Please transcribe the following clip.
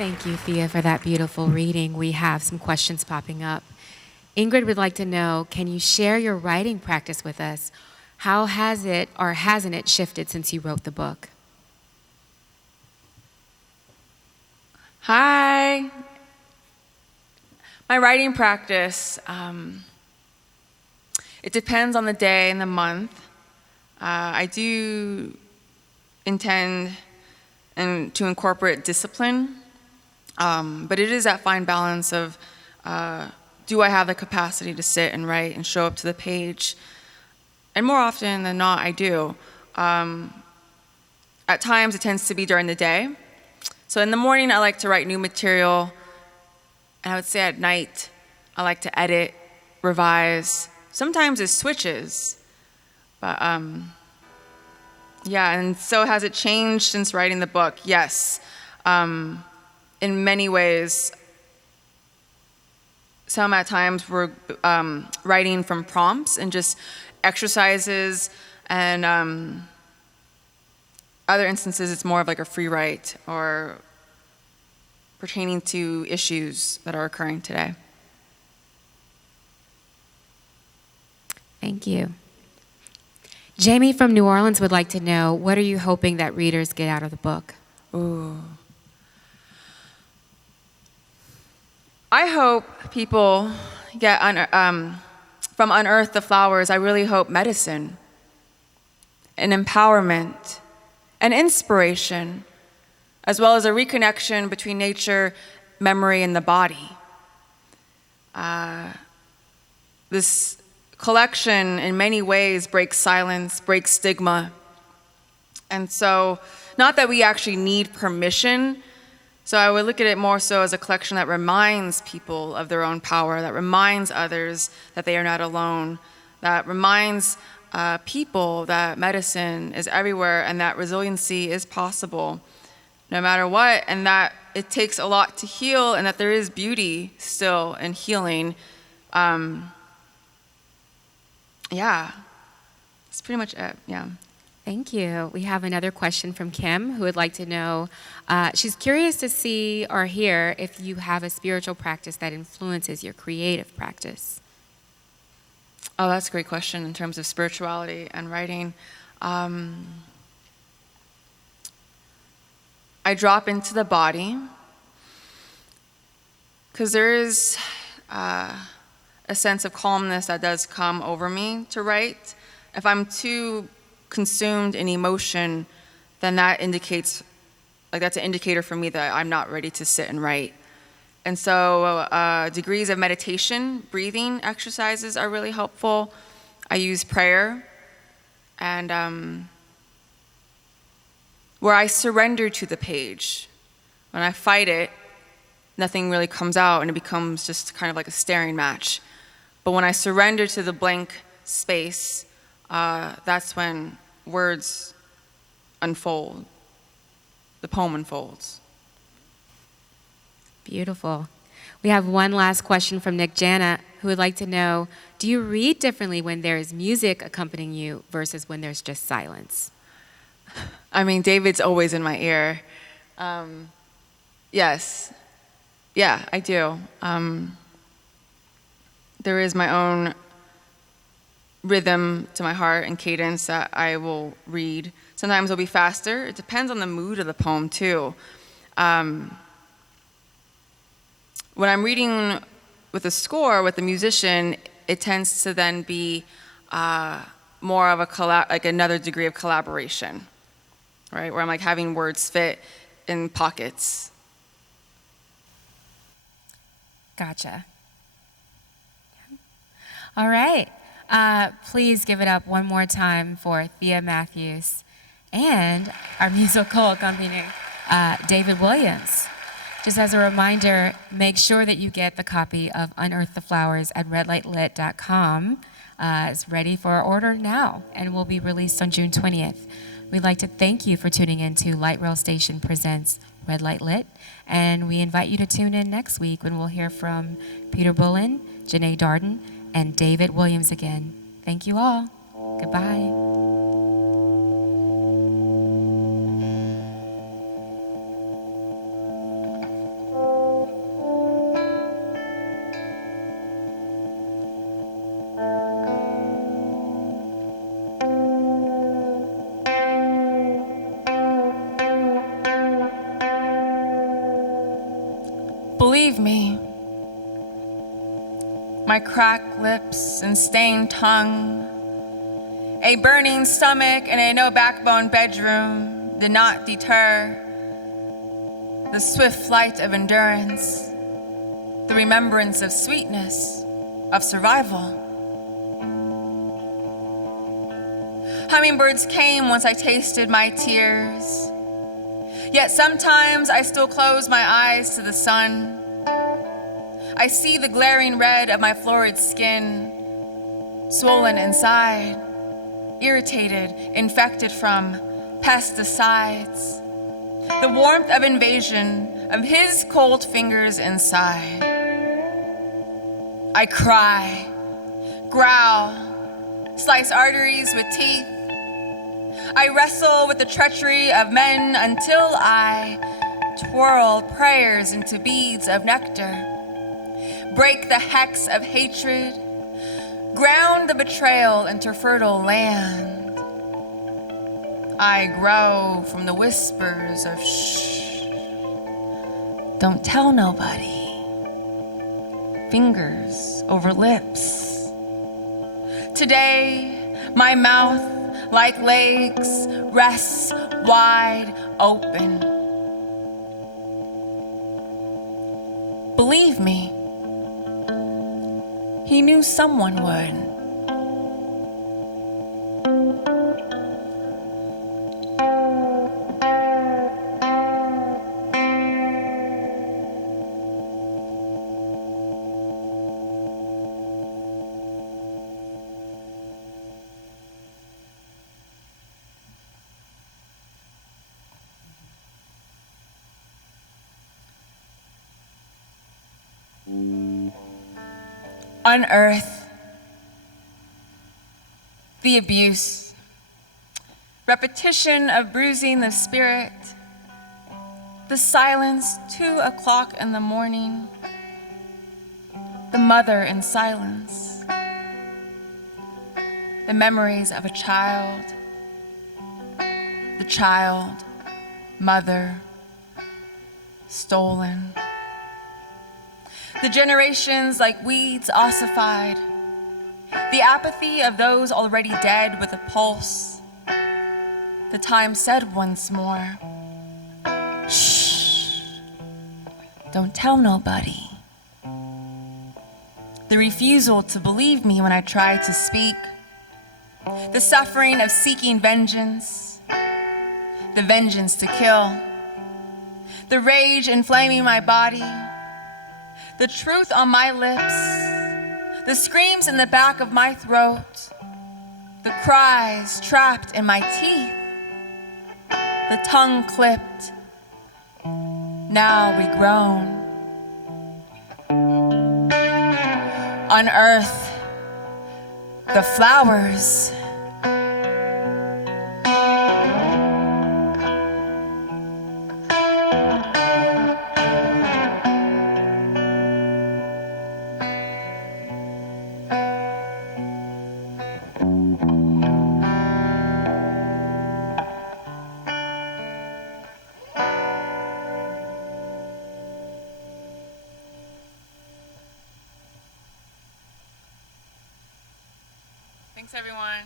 Thank you, Thea, for that beautiful reading. We have some questions popping up. Ingrid would like to know, can you share your writing practice with us? How has it or hasn't it shifted since you wrote the book? Hi. My writing practice, it depends on the day and the month. I do intend to incorporate discipline, but it is that fine balance of do I have the capacity to sit and write and show up to the page? And more often than not, I do. At times, it tends to be during the day. So in the morning, I like to write new material. And I would say at night, I like to edit, revise. Sometimes it switches. But yeah, and so has it changed since writing the book? Yes. In many ways, some at times were writing from prompts and just exercises, and other instances it's more of like a free write or pertaining to issues that are occurring today. Thank you. Jamie from New Orleans would like to know, what are you hoping that readers get out of the book? Ooh. I hope people get, from Unearth the Flowers, I really hope medicine and empowerment and inspiration, as well as a reconnection between nature, memory, and the body. This collection, in many ways, breaks silence, breaks stigma. And so, not that we actually need permission, so I would look at it more so as a collection that reminds people of their own power, that reminds others that they are not alone, that reminds people that medicine is everywhere and that resiliency is possible no matter what, and that it takes a lot to heal and that there is beauty still in healing. Yeah, that's pretty much it, yeah. Thank you. We have another question from Kim, who would like to know, she's curious to see or hear if you have a spiritual practice that influences your creative practice. Oh, that's a great question in terms of spirituality and writing. I drop into the body because there is a sense of calmness that does come over me to write. If I'm too consumed in emotion, then that indicates, like that's an indicator for me that I'm not ready to sit and write. And so degrees of meditation, breathing exercises are really helpful. I use prayer, and where I surrender to the page. When I fight it, nothing really comes out and it becomes just kind of like a staring match. But when I surrender to the blank space, that's when words unfold, the poem unfolds. Beautiful. We have one last question from Nick Jana, who would like to know, do you read differently when there is music accompanying you versus when there's just silence? I mean, David's always in my ear. Yes. Yeah, I do. There is my own rhythm to my heart and cadence that I will read. Sometimes it'll be faster. It depends on the mood of the poem, too. When I'm reading with a score, with a musician, it tends to then be more of like another degree of collaboration, right? Where I'm like having words fit in pockets. Gotcha. All right. Please give it up one more time for Thea Matthews and our musical accompaniment, David Williams. Just as a reminder, make sure that you get the copy of Unearth the Flowers at redlightlit.com. It's ready for order now and will be released on June 20th. We'd like to thank you for tuning in to Light Rail Station Presents Red Light Lit, and we invite you to tune in next week when we'll hear from Peter Bullen, Janae Darden, and David Williams again. Thank you all. Goodbye. Believe me, my cracked lips and stained tongue, a burning stomach and a no-backbone bedroom did not deter the swift flight of endurance, the remembrance of sweetness, of survival. Hummingbirds came once I tasted my tears, yet sometimes I still close my eyes to the sun. I see the glaring red of my florid skin, swollen inside, irritated, infected from pesticides, the warmth of invasion of his cold fingers inside. I cry, growl, slice arteries with teeth. I wrestle with the treachery of men until I twirl prayers into beads of nectar, break the hex of hatred, ground the betrayal into fertile land. I grow from the whispers of shh, don't tell nobody, fingers over lips. Today, my mouth, like legs, rests wide open. Believe me, he knew someone would. Unearth the abuse, repetition of bruising the spirit, the silence 2 o'clock in the morning, the mother in silence, the memories of a child, the child, mother, stolen. The generations like weeds ossified, the apathy of those already dead with a pulse. The time said once more, shh, don't tell nobody. The refusal to believe me when I tried to speak, the suffering of seeking vengeance, the vengeance to kill, the rage inflaming my body, the truth on my lips, the screams in the back of my throat, the cries trapped in my teeth, the tongue clipped, now regrown. Unearth the flowers. Thanks, everyone.